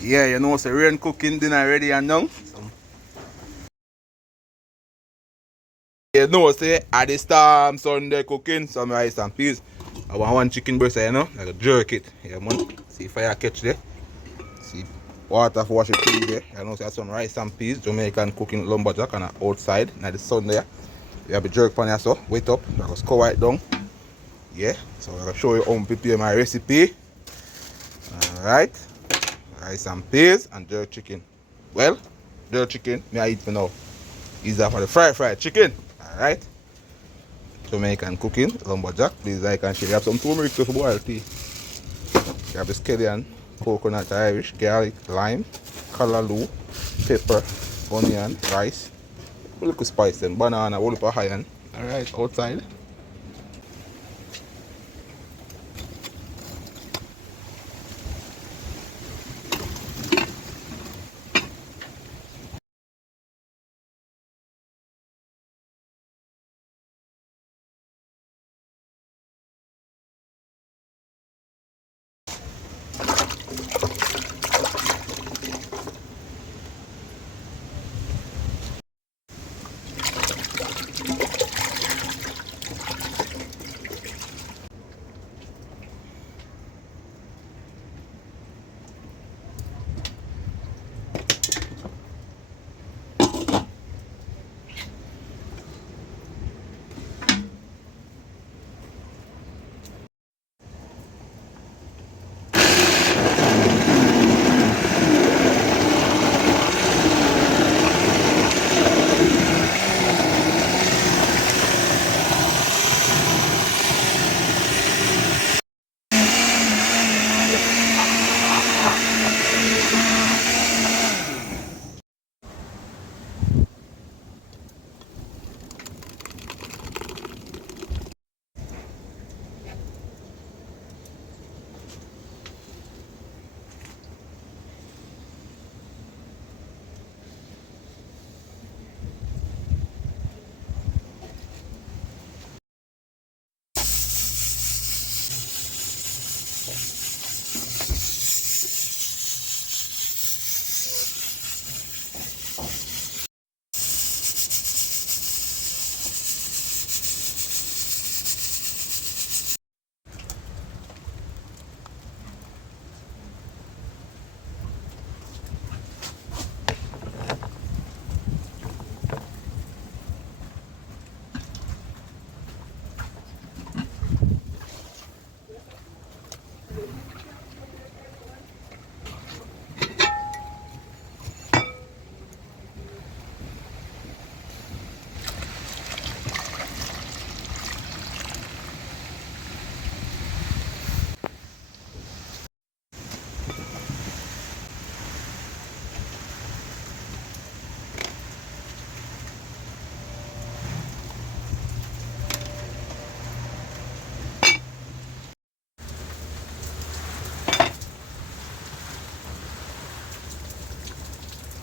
Yeah, you know, so rain cooking dinner ready and now. You know, say at the storm Sunday cooking some rice and peas. I want one chicken breast, you know, like jerk it. Yeah, man. See fire catch there. See water for wash it clean there. You know, so some rice and peas, Jamaican cooking lumberjack and outside. Now the sun there. You have a jerk pan here, so wait up. I just cover it down. Yeah, so I'm gonna show you how to prepare my recipe. Alright. Rice and peas and jerk chicken. Well, jerk chicken, me I eat for now. Is that for the fried chicken? Alright. Jamaican cooking, lumberjack. Please like and share. You have some turmeric to boil tea. You have the scallion, coconut, Irish, garlic, lime, callaloo, pepper, onion, rice, a little spice and banana, a little iron. Alright, outside.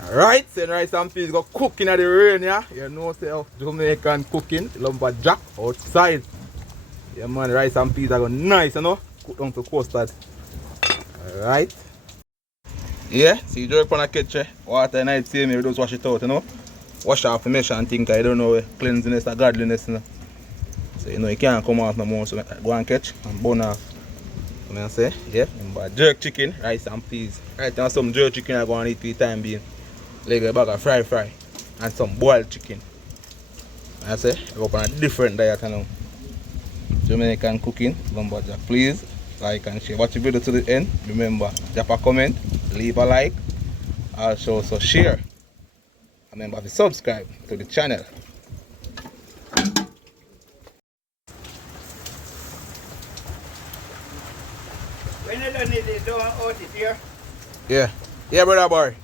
Alright, so rice and peas go cooking at the rain, yeah. You know, say of Jamaican cooking, lumberjack outside. Yeah, man, rice and peas are go nice, you know. Cook down to custard. Alright. Yeah, see, jerk on a kitchen. Water and night, see me, we just wash it out, you know. Wash off the mesh and think I don't know cleanliness or godliness, you know. So, you know, you can't come out no more, so go and catch and burn off. You know what I say? Yeah, but jerk chicken, rice and peas. Right now, some jerk chicken I go and eat for the time being. Like a bag of fry and some boiled chicken. I say I go on a different diet now. Jamaican cooking, lumberjack. Please like and share. Watch the video to the end. Remember, drop a comment, leave a like, also share. Remember to subscribe to the channel. When you done it, don't out it here. Yeah. Yeah, brother boy.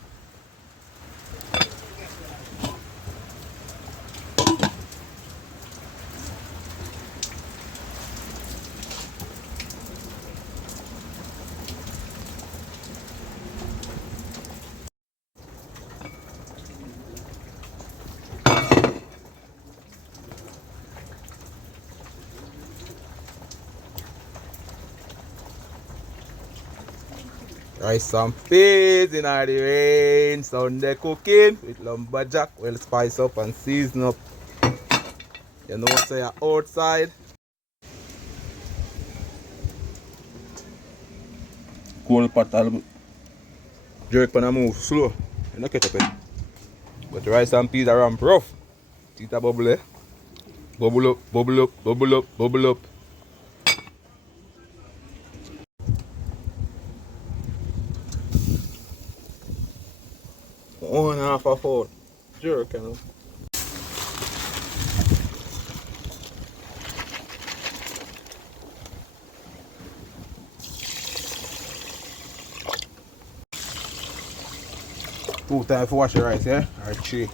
Rice and peas in the rain. Sunday cooking with lumberjack. Well spice up and season up. You know what say outside. Cold pot a little bit. Jerk when I move slow. You don't catch up it. But the rice and peas are ramp rough. Teeth a bubble eh. Bubble up, bubble up, bubble up, bubble up. One half a foot. Jerk, you know. Two times for wash the rice, yeah? Or three.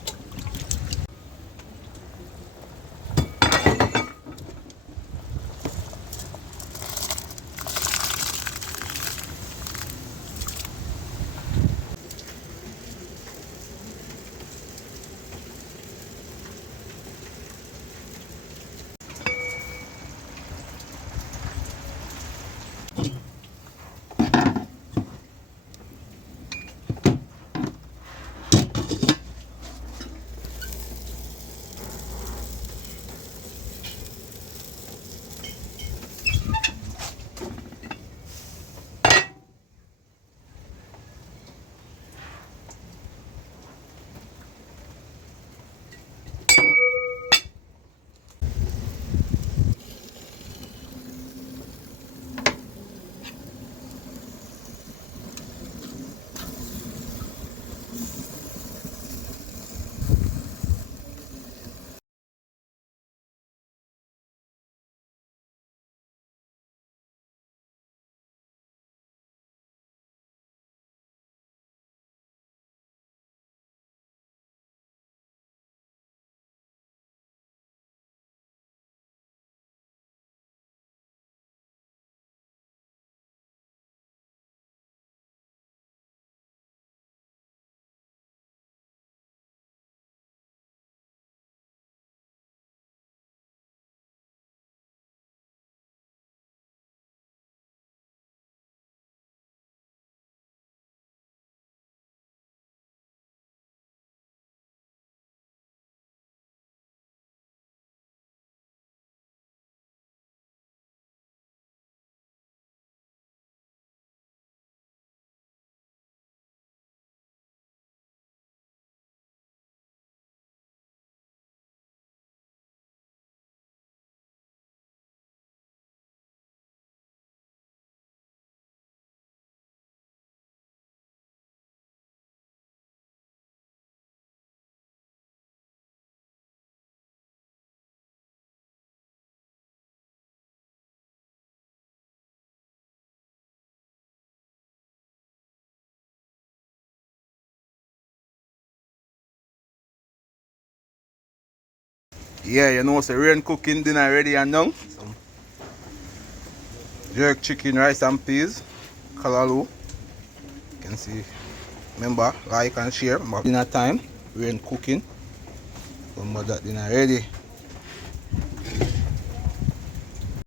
Yeah, you know, so rain cooking dinner ready and done. Some jerk chicken, rice and peas, callaloo. You can see. Remember, like and share. Remember, dinner time, rain cooking. Remember that dinner ready.